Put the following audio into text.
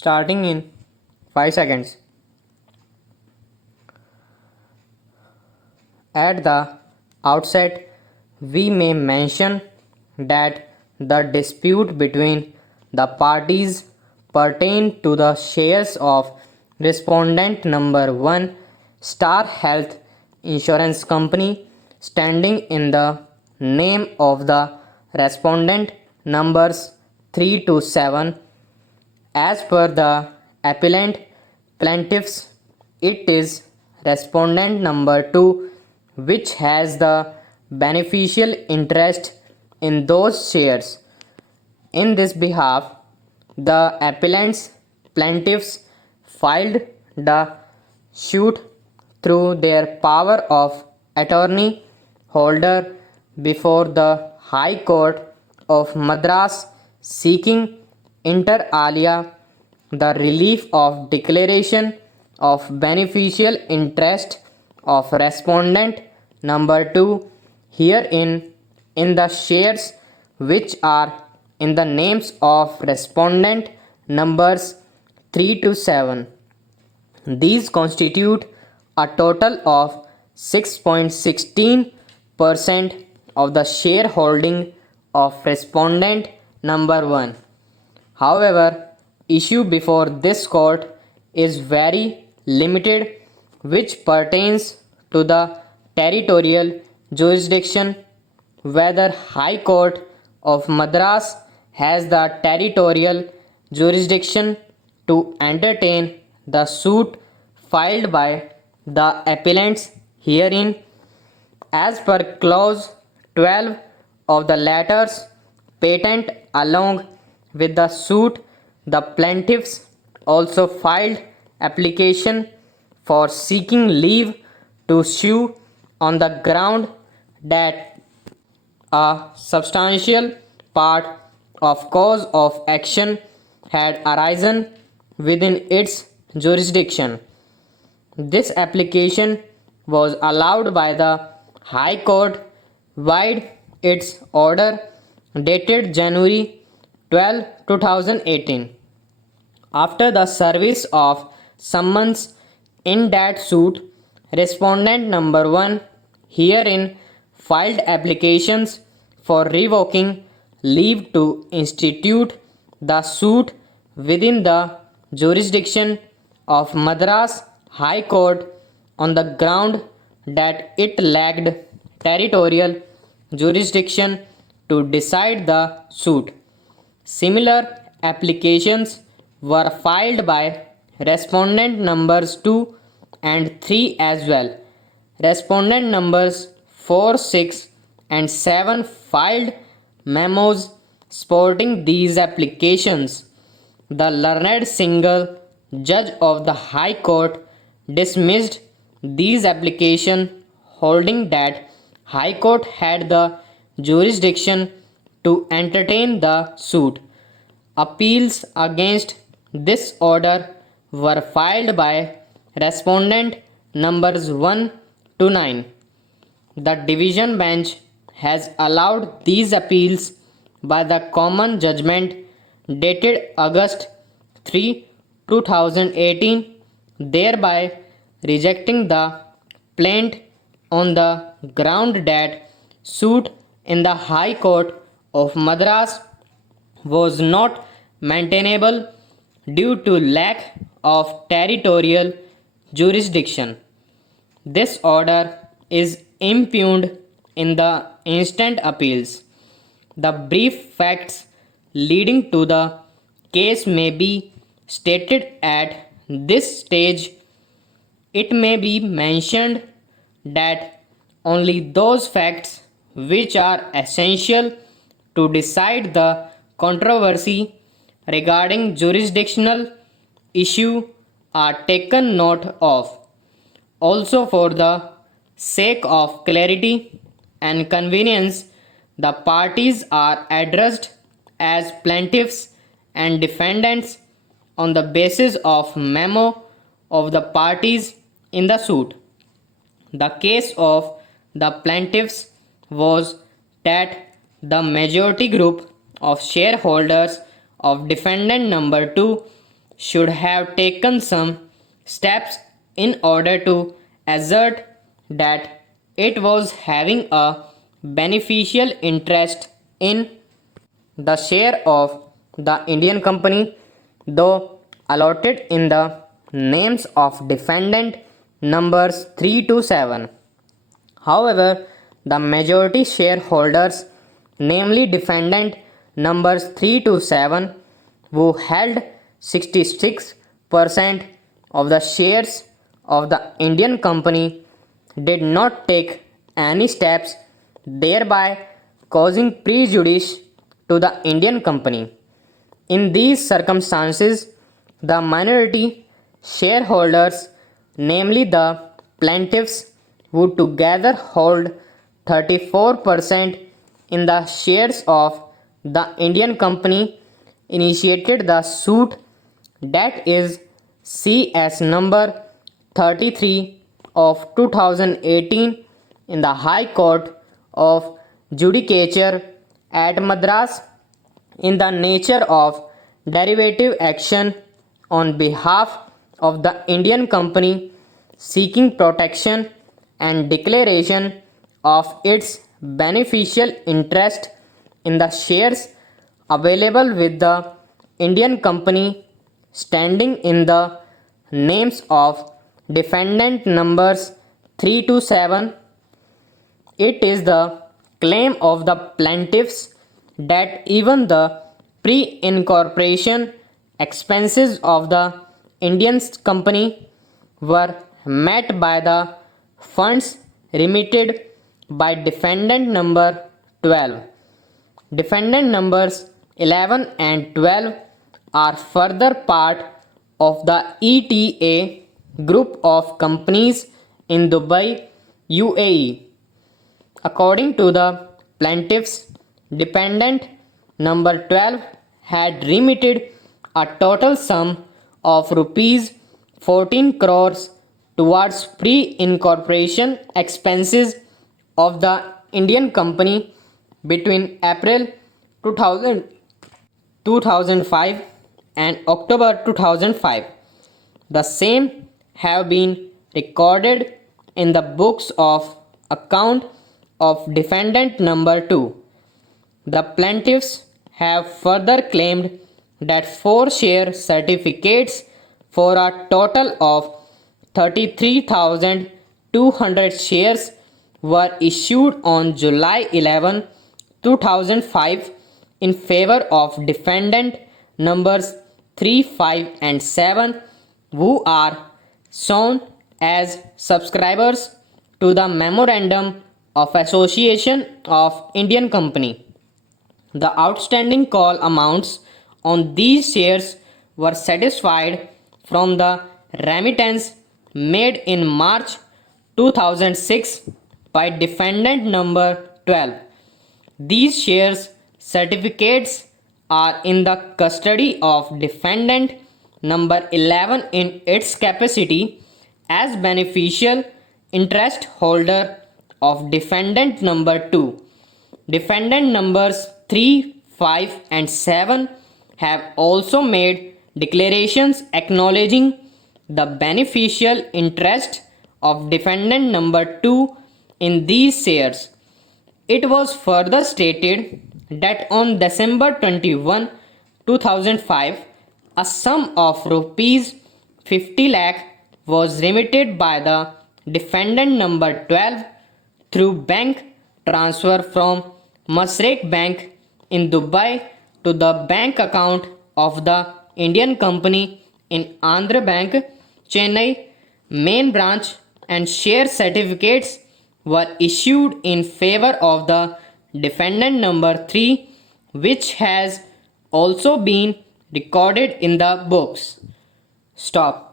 starting in 5 seconds. At the outset, we may mention that the dispute between the parties pertain to the shares of respondent number 1 Star Health Insurance Company standing in the name of the respondent numbers 3 to 7. As per the appellant plaintiffs, it is respondent number 2 which has the beneficial interest in those shares. In this behalf, the appellant's plaintiffs filed the suit through their power of attorney holder before the High Court of Madras seeking inter alia the relief of declaration of beneficial interest of respondent number 2 herein in the shares which are in the names of respondent numbers 3 to 7. These constitute a total of 6.16% of the shareholding of respondent number 1. However, issue before this court is very limited, which pertains to the territorial jurisdiction, whether High Court of Madras has the territorial jurisdiction to entertain the suit filed by the appellants herein. As per clause 12 of the letters patent along with the suit, the plaintiffs also filed application for seeking leave to sue on the ground that a substantial part of cause of action had arisen within its jurisdiction. This application was allowed by the High Court vide its order dated January 12, 2018. After the service of summons in that suit, respondent number 1 herein filed applications for revoking leave to institute the suit within the jurisdiction of Madras High Court on the ground that it lacked territorial jurisdiction to decide the suit. Similar applications were filed by respondent numbers 2 and 3 as well. Respondent numbers 4, 6, and 7 filed memos supporting these applications. The learned single judge of the High Court dismissed these applications, holding that High Court had the jurisdiction to entertain the suit. Appeals against this order were filed by respondent numbers 1 to 9. The division bench has allowed these appeals by the common judgment dated August 3, 2018, thereby rejecting the plaint on the ground that suit in the High Court of Madras was not maintainable due to lack of territorial jurisdiction. This order is impugned in the instant appeals. The brief facts leading to the case may be stated at this stage. It may be mentioned that only those facts which are essential to decide the controversy regarding jurisdictional issue are taken note of. Also, for the sake of clarity and convenience, the parties are addressed as plaintiffs and defendants on the basis of memo of the parties in the suit. The case of the plaintiffs was that the majority group of shareholders of defendant number 2 should have taken some steps in order to assert that it was having a beneficial interest in the share of the Indian company, though allotted in the names of defendant numbers 3 to 7. However, the majority shareholders, namely defendant numbers 3 to 7, who held 66% of the shares of the Indian company, did not take any steps, thereby causing prejudice to the Indian company. In these circumstances, the minority shareholders, namely the plaintiffs, who together hold 34% in the shares of the Indian company, initiated the suit, that is CS number 33 of 2018, in the High Court of Judicature at Madras, in the nature of derivative action on behalf of the Indian company, seeking protection and declaration of its beneficial interest in the shares available with the Indian company, standing in the names of defendant numbers 3 to 7. It is the claim of the plaintiffs that even the pre-incorporation expenses of the Indian company were met by the funds remitted by defendant number 12. Defendant numbers 11 and 12 are further part of the ETA group of companies in Dubai, UAE. According to the plaintiffs, defendant number 12 had remitted a total sum of rupees 14 crores towards pre-incorporation expenses of the Indian company between April 2005 and October 2005. The same have been recorded in the books of account of defendant number 2. The plaintiffs have further claimed that 4 share certificates for a total of 33,200 shares were issued on July 11, 2005 in favor of defendant numbers 3, 5 and 7, who are shown as subscribers to the Memorandum of Association of Indian Company. The outstanding call amounts on these shares were satisfied from the remittance made in March 2006 by defendant number 12. These shares certificates are in the custody of defendant number 11 in its capacity as beneficial interest holder of defendant number 2. Defendant numbers 3, 5 and 7 have also made declarations acknowledging the beneficial interest of defendant number 2 in these shares. It was further stated that on December 21, 2005, a sum of rupees 50 lakh was remitted by the defendant number 12 through bank transfer from Masrek Bank in Dubai to the bank account of the Indian company in Andhra Bank, Chennai, main branch, and share certificates were issued in favor of the defendant number 3, which has also been recorded in the books. Stop.